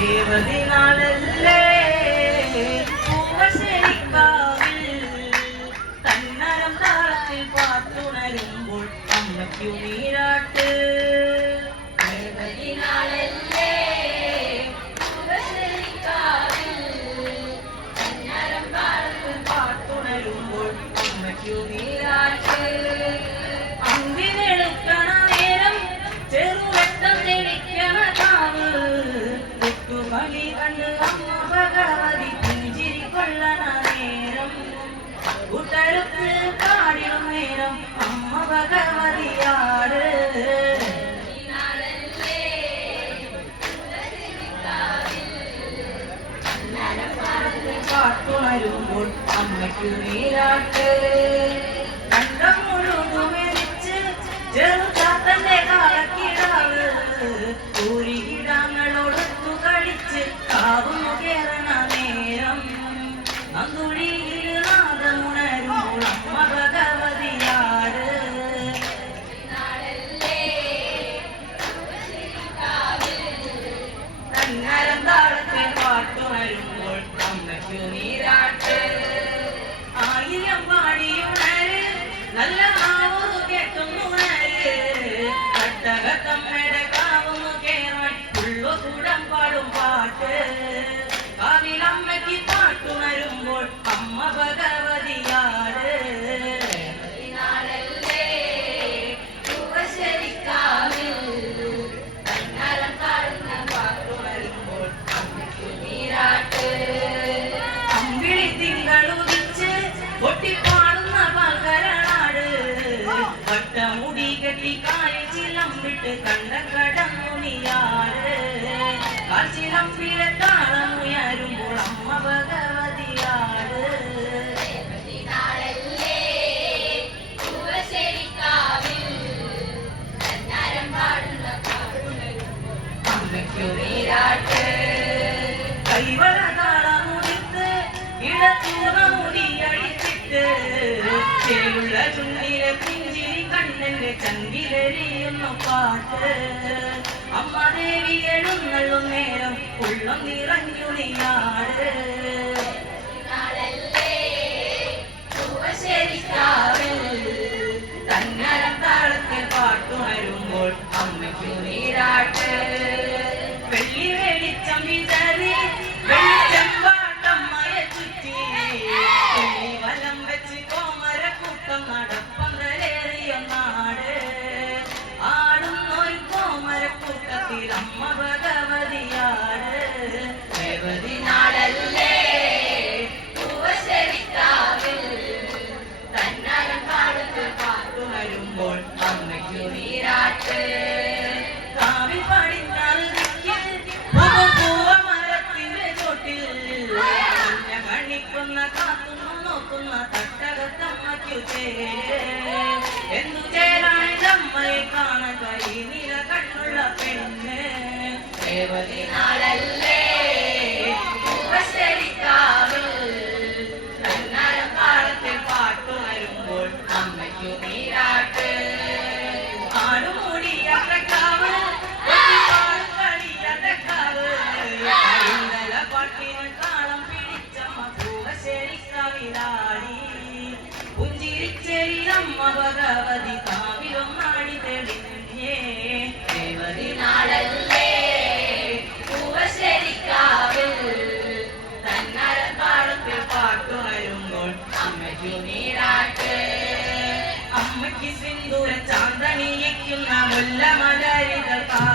രേവതി നാളല്ലേ പൂവശ്ശേരിക്കാവിൽ തന്നരം താളത്തിൽ പാട്ടുണരുമ്പോൾ അമ്മയ്ക്കു നീരാട്ട്. രേവതി നാളല്ലേ പൂവശ്ശേരിക്കാവിൽ തന്നരം താളത്തിൽ പാട്ടുണരുമ്പോൾ അമ്മയ്ക്കു നീരാട്ട്. കളി കണ്ട് അമ്മ ഭഗവതി പുഞ്ചിരി നേരം. കൂട്ടരുത്ത് കാടിടും നേരം അമ്മ ഭഗവതിയാട്. പാട്ടുണരുമ്പോൾ അമ്മയ്ക്കു നീരാട്ട്. കണ്ടം മുഴുകുമെരിച്ച് ചെറുതാത്തന്റെ കാലക്കിടാവ് ൂരികിടങ്ങളോടൊത്തു കളിച്ച് കാവുന്നു കണ്ട അമ്മ കൈവള ഇടത്തൂറ മുടിയടിച്ചിട്ട് ചേലുള്ള ചുണ്ടിലെ പിഞ്ചിരി കണ്ണന്റെ ചങ്കിലെറിയുന്നു പാട്ട്. അമ്മ ദേവി എഴുന്നള്ളും നേരം ഉള്ളം നിറഞ്ഞുളിയാട് തന്നരം താളത്തിൽ പാട്ടുണരുമ്പോൾ അമ്മയ്ക്കു നീരാട്ട്. വെള്ളി വെളിച്ചം വിതറി എന്തു കണ്ണുള്ള പെണ്ണ്. രേവതി ഭഗവതി കാവിലൊന്നാടി തെളിഞ്ഞേ ദേവതി നാളല്ലേ പൂവശ്ശേരിക്കാവിൽ തന്നരം താളത്തിൽ പാട്ടുണരുമ്പോൾ അമ്മയ്ക്കു നീരാട്ട്. അമ്മയ്ക്ക് സിന്ദൂര ചാന്തണിയിക്കുന്ന മുല്ലമലരികൾ കാവ്